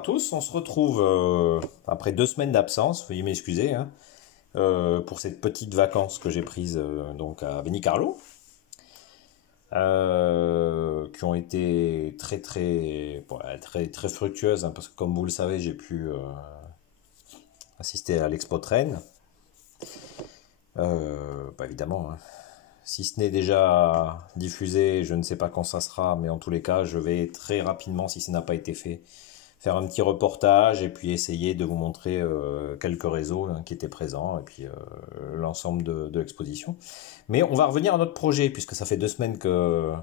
tous, on se retrouve après 2 semaines d'absence, veuillez m'excuser, hein, pour cette petite vacances que j'ai prises donc à Benicarlo, qui ont été très fructueuses, hein, parce que comme vous le savez, j'ai pu assister à l'Expo Train. Évidemment, hein. Si ce n'est déjà diffusé, je ne sais pas quand ça sera, mais en tous les cas, je vais très rapidement, si ça n'a pas été fait, faire un petit reportage et puis essayer de vous montrer quelques réseaux, hein, qui étaient présents et puis l'ensemble de l'exposition. Mais on va revenir à notre projet, puisque ça fait 2 semaines que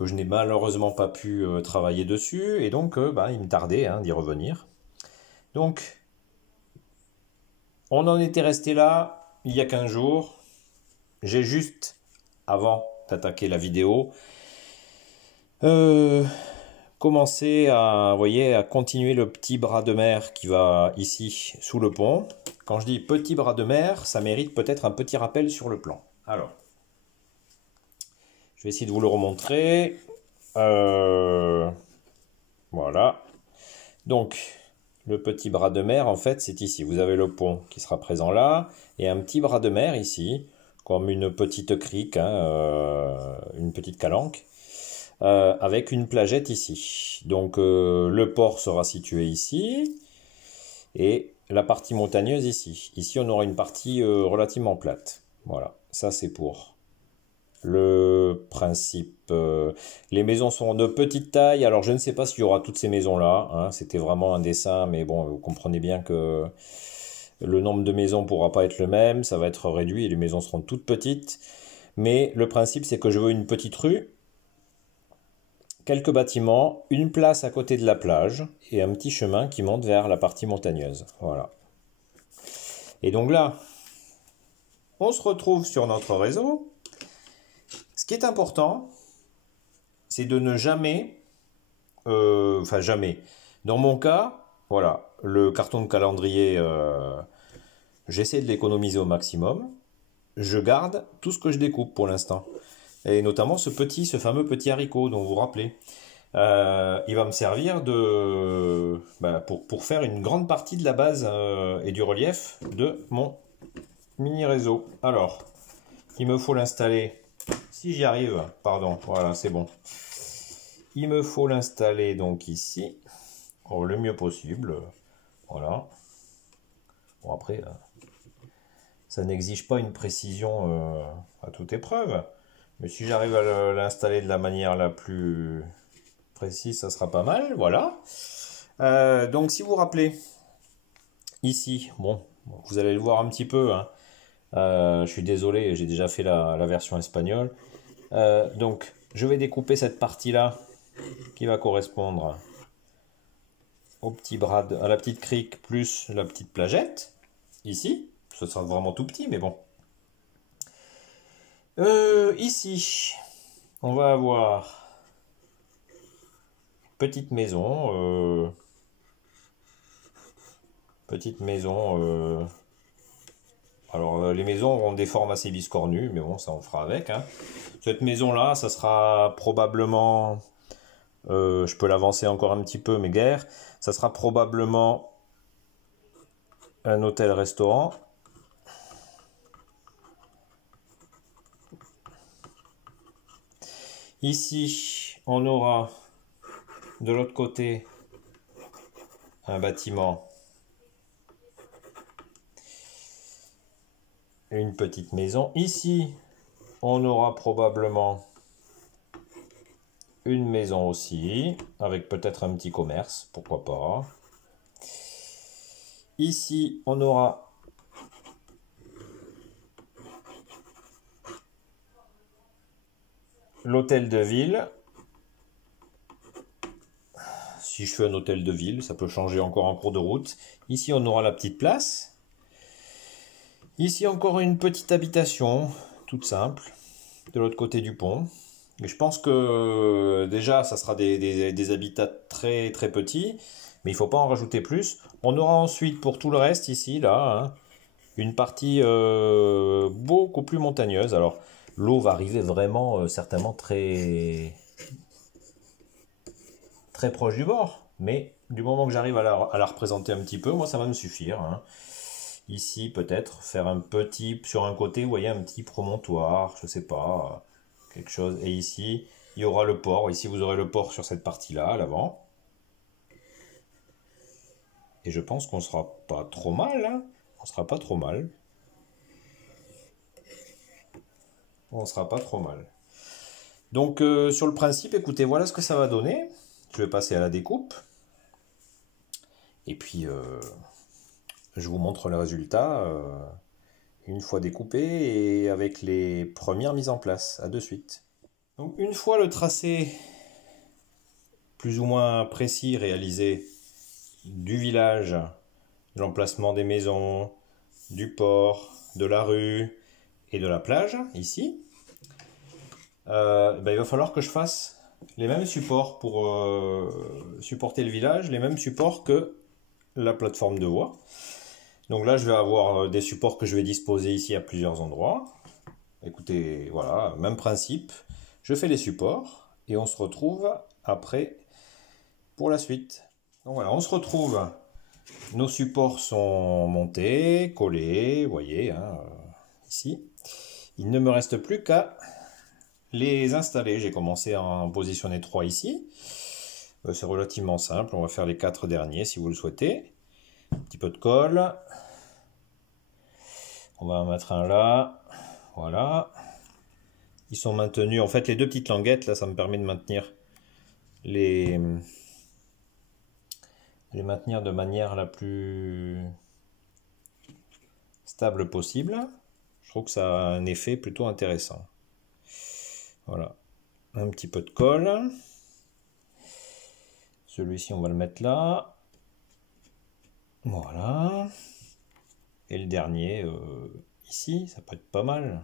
je n'ai malheureusement pas pu travailler dessus, et donc il me tardait, hein, d'y revenir. Donc, on en était resté là il y a 15 jours. J'ai juste, avant d'attaquer la vidéo, commencé à, voyez, à continuer le petit bras de mer qui va ici sous le pont. Quand je dis petit bras de mer, ça mérite peut-être un petit rappel sur le plan. Alors, je vais essayer de vous le remontrer. Voilà. Donc, le petit bras de mer, en fait, c'est ici. Vous avez le pont qui sera présent là, et un petit bras de mer ici, comme une petite crique, hein, une petite calanque, avec une plagette ici. Donc, le port sera situé ici, et la partie montagneuse ici. Ici, on aura une partie relativement plate. Voilà, ça c'est pour le principe. Les maisons sont de petite taille, alors je ne sais pas s'il y aura toutes ces maisons-là, hein. C'était vraiment un dessin, mais bon, vous comprenez bien que le nombre de maisons ne pourra pas être le même, ça va être réduit et les maisons seront toutes petites. Mais le principe, c'est que je veux une petite rue, quelques bâtiments, une place à côté de la plage et un petit chemin qui monte vers la partie montagneuse. Voilà. Et donc là, on se retrouve sur notre réseau. Ce qui est important, c'est de ne jamais, jamais. Dans mon cas, voilà, le carton de calendrier, j'essaie de l'économiser au maximum. Je garde tout ce que je découpe pour l'instant. Et notamment ce fameux petit haricot dont vous vous rappelez. Il va me servir pour faire une grande partie de la base et du relief de mon mini réseau. Alors, il me faut l'installer, si j'y arrive, pardon, voilà, c'est bon. Il me faut l'installer donc ici, le mieux possible, voilà. Bon, après, ça n'exige pas une précision à toute épreuve, mais si j'arrive à l'installer de la manière la plus précise, ça sera pas mal, voilà. Donc si vous vous rappelez, ici, bon, vous allez le voir un petit peu, hein. Je suis désolé, j'ai déjà fait la version espagnole. Donc je vais découper cette partie-là qui va correspondre au petit bras à la petite crique plus la petite plagette, ici. Ce sera vraiment tout petit, mais bon. Ici, on va avoir petite maison. Alors, les maisons auront des formes assez biscornues, mais bon, ça on fera avec, hein. Cette maison-là, ça sera probablement... je peux l'avancer encore un petit peu, mais guère. Ça sera probablement un hôtel-restaurant. Ici, on aura de l'autre côté un bâtiment, une petite maison. Ici, on aura probablement une maison aussi, avec peut-être un petit commerce, pourquoi pas. Ici, on aura l'hôtel de ville. Si je fais un hôtel de ville, ça peut changer encore en cours de route. Ici, on aura la petite place. Ici, encore une petite habitation, toute simple, de l'autre côté du pont. Et je pense que déjà, ça sera des habitats très très petits, mais il ne faut pas en rajouter plus. On aura ensuite, pour tout le reste, ici, là, hein, une partie beaucoup plus montagneuse. Alors, l'eau va arriver vraiment, certainement très proche du bord, mais du moment que j'arrive à la représenter un petit peu, moi ça va me suffire, hein. Ici, peut-être faire un petit, sur un côté, vous voyez, un petit promontoire, je sais pas, quelque chose. Et ici, il y aura le port. Ici, vous aurez le port sur cette partie-là, à l'avant. Et je pense qu'on sera pas trop mal, hein. On sera pas trop mal. On sera pas trop mal. Donc, sur le principe, écoutez, voilà ce que ça va donner. Je vais passer à la découpe. Et puis, je vous montre le résultat une fois découpé et avec les premières mises en place. À de suite. Donc, une fois le tracé plus ou moins précis réalisé du village, de l'emplacement des maisons, du port, de la rue et de la plage, ici, il va falloir que je fasse les mêmes supports pour supporter le village, les mêmes supports que la plateforme de voie. Donc là, je vais avoir des supports que je vais disposer ici à plusieurs endroits. Écoutez, voilà, même principe. Je fais les supports et on se retrouve après pour la suite. Donc voilà, on se retrouve. Nos supports sont montés, collés, vous voyez, hein, ici. Il ne me reste plus qu'à les installer. J'ai commencé à en positionner 3 ici. C'est relativement simple. On va faire les 4 derniers si vous le souhaitez. Un petit peu de colle. On va en mettre un là. Voilà. Ils sont maintenus. En fait, les deux petites languettes, là, ça me permet de maintenir les maintenir de manière la plus stable possible. Je trouve que ça a un effet plutôt intéressant. Voilà. Un petit peu de colle. Celui-ci, on va le mettre là. Voilà. Et le dernier, ici, ça peut être pas mal.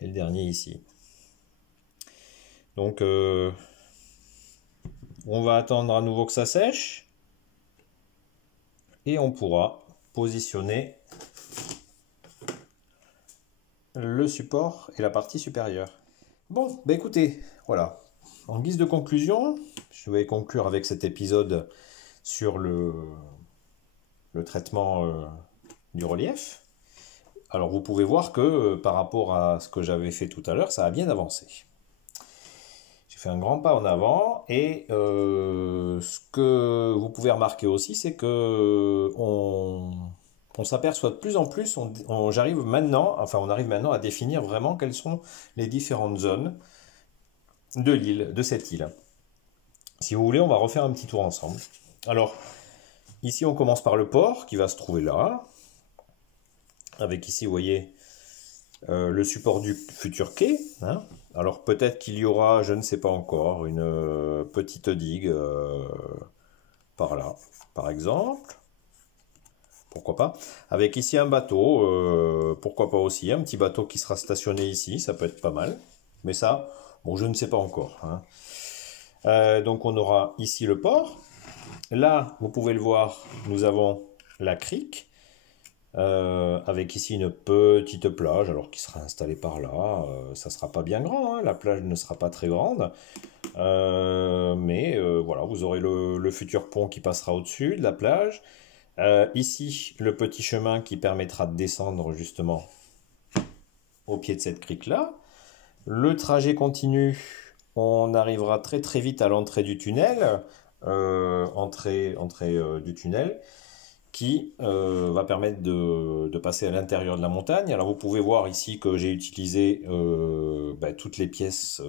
Et le dernier ici. Donc, on va attendre à nouveau que ça sèche. Et on pourra positionner le support et la partie supérieure. Bon, bah écoutez, voilà. En guise de conclusion, je vais conclure avec cet épisode sur le traitement du relief. Alors vous pouvez voir que par rapport à ce que j'avais fait tout à l'heure, ça a bien avancé. J'ai fait un grand pas en avant et ce que vous pouvez remarquer aussi, c'est que on s'aperçoit de plus en plus, on arrive maintenant à définir vraiment quelles sont les différentes zones de l'île, de cette île. Si vous voulez, on va refaire un petit tour ensemble. Alors, ici on commence par le port qui va se trouver là, avec ici, vous voyez, le support du futur quai, hein. Alors peut-être qu'il y aura, je ne sais pas encore, une petite digue par là, par exemple. Pourquoi pas. Avec ici un bateau, pourquoi pas aussi. Un petit bateau qui sera stationné ici, ça peut être pas mal. Mais ça, bon, je ne sais pas encore, hein. Donc on aura ici le port. Là, vous pouvez le voir, nous avons la crique. Avec ici une petite plage, alors qui sera installée par là. Ça sera pas bien grand, hein, la plage ne sera pas très grande. Mais voilà, vous aurez le futur pont qui passera au-dessus de la plage. Ici, le petit chemin qui permettra de descendre justement au pied de cette crique-là. Le trajet continu, on arrivera très très vite à l'entrée du tunnel, entrée du tunnel, qui va permettre de passer à l'intérieur de la montagne. Alors vous pouvez voir ici que j'ai utilisé toutes les pièces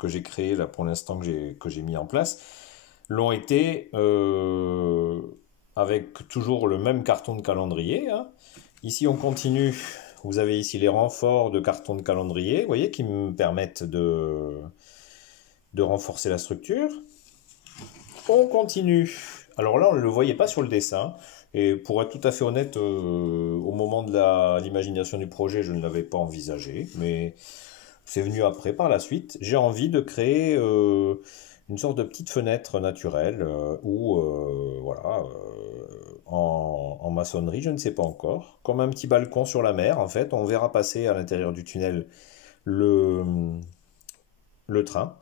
que j'ai créées là pour l'instant que j'ai mis en place l'ont été avec toujours le même carton de calendrier, hein. Ici on continue, vous avez ici les renforts de carton de calendrier, vous voyez, qui me permettent de renforcer la structure. On continue. Alors là, on ne le voyait pas sur le dessin. Et pour être tout à fait honnête, au moment de l'imagination du projet, je ne l'avais pas envisagé. Mais c'est venu après, par la suite. J'ai envie de créer une sorte de petite fenêtre naturelle en maçonnerie, je ne sais pas encore. Comme un petit balcon sur la mer, en fait. On verra passer à l'intérieur du tunnel le train.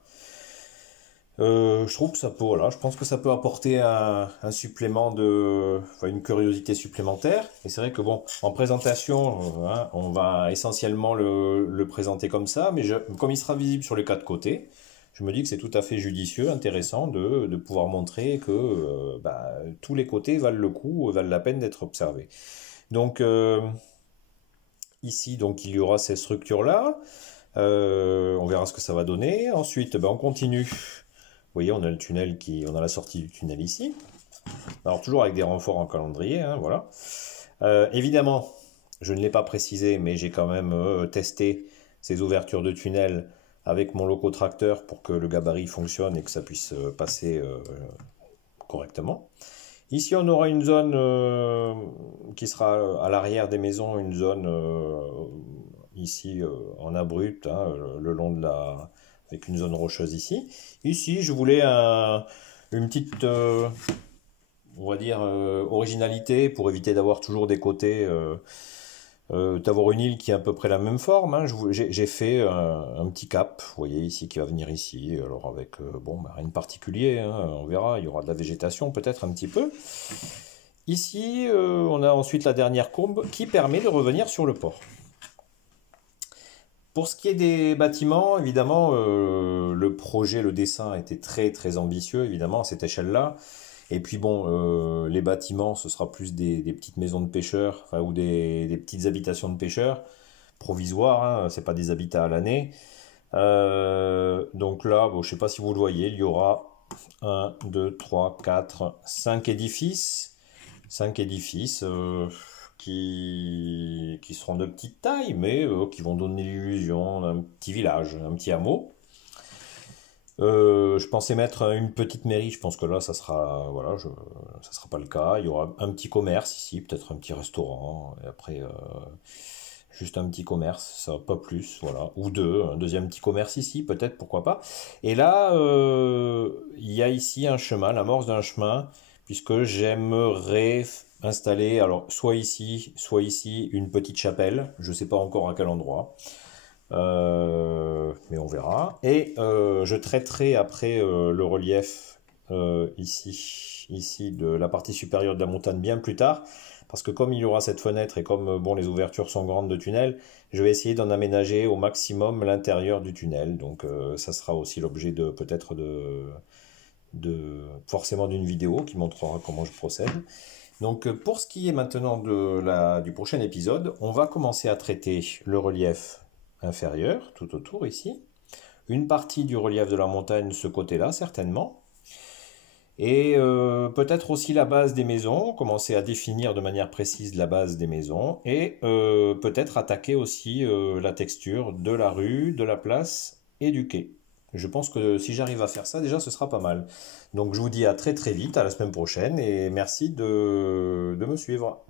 Je trouve que ça peut, voilà, je pense que ça peut apporter un supplément enfin, une curiosité supplémentaire. Et c'est vrai que bon, en présentation, hein, on va essentiellement le présenter comme ça, mais comme il sera visible sur les quatre côtés, je me dis que c'est tout à fait judicieux, intéressant de pouvoir montrer que bah, tous les côtés valent le coup, valent la peine d'être observés. Donc ici, donc il y aura ces structures-là. On verra ce que ça va donner. Ensuite, ben, on continue. Vous voyez, on a le tunnel on a la sortie du tunnel ici. Alors toujours avec des renforts en calendrier, hein, voilà. Évidemment, je ne l'ai pas précisé, mais j'ai quand même testé ces ouvertures de tunnel avec mon locotracteur pour que le gabarit fonctionne et que ça puisse passer correctement. Ici, on aura une zone qui sera à l'arrière des maisons, une zone ici en abrupt, hein, le long de avec une zone rocheuse ici. Ici, je voulais une petite, on va dire, originalité pour éviter d'avoir toujours des côtés, d'avoir une île qui est à peu près la même forme. Hein. J'ai fait un petit cap, vous voyez ici, qui va venir ici. Alors avec, bon, bah, rien de particulier, hein, on verra, il y aura de la végétation peut-être un petit peu. Ici, on a ensuite la dernière courbe qui permet de revenir sur le port. Pour ce qui est des bâtiments, évidemment, le projet, le dessin était très très ambitieux, évidemment, à cette échelle-là. Et puis bon, les bâtiments, ce sera plus des petites maisons de pêcheurs, enfin, ou des petites habitations de pêcheurs, provisoires, hein, c'est pas des habitats à l'année. Donc là, bon, je sais pas si vous le voyez, il y aura un, 2, 3, 4, 5 édifices. 5 édifices qui seront de petite taille, mais qui vont donner l'illusion d'un petit village, un petit hameau. Je pensais mettre une petite mairie, je pense que là, ça sera, voilà, ça sera pas le cas. Il y aura un petit commerce ici, peut-être un petit restaurant, et après, juste un petit commerce, ça pas plus, voilà, ou deux, un deuxième petit commerce ici, peut-être, pourquoi pas. Et là, il y a ici un chemin, l'amorce d'un chemin, puisque j'aimerais installer, alors soit ici, une petite chapelle, je sais pas encore à quel endroit. Mais on verra. Et je traiterai après le relief ici de la partie supérieure de la montagne bien plus tard, parce que comme il y aura cette fenêtre et comme bon les ouvertures sont grandes de tunnel, je vais essayer d'en aménager au maximum l'intérieur du tunnel. Donc ça sera aussi l'objet de peut-être forcément d'une vidéo qui montrera comment je procède. Donc pour ce qui est maintenant du prochain épisode, on va commencer à traiter le relief inférieur, tout autour ici. Une partie du relief de la montagne, ce côté-là, certainement. Et peut-être aussi la base des maisons, commencer à définir de manière précise la base des maisons. Et peut-être attaquer aussi la texture de la rue, de la place et du quai. Je pense que si j'arrive à faire ça, déjà, ce sera pas mal. Donc je vous dis à très très vite, à la semaine prochaine, et merci de me suivre.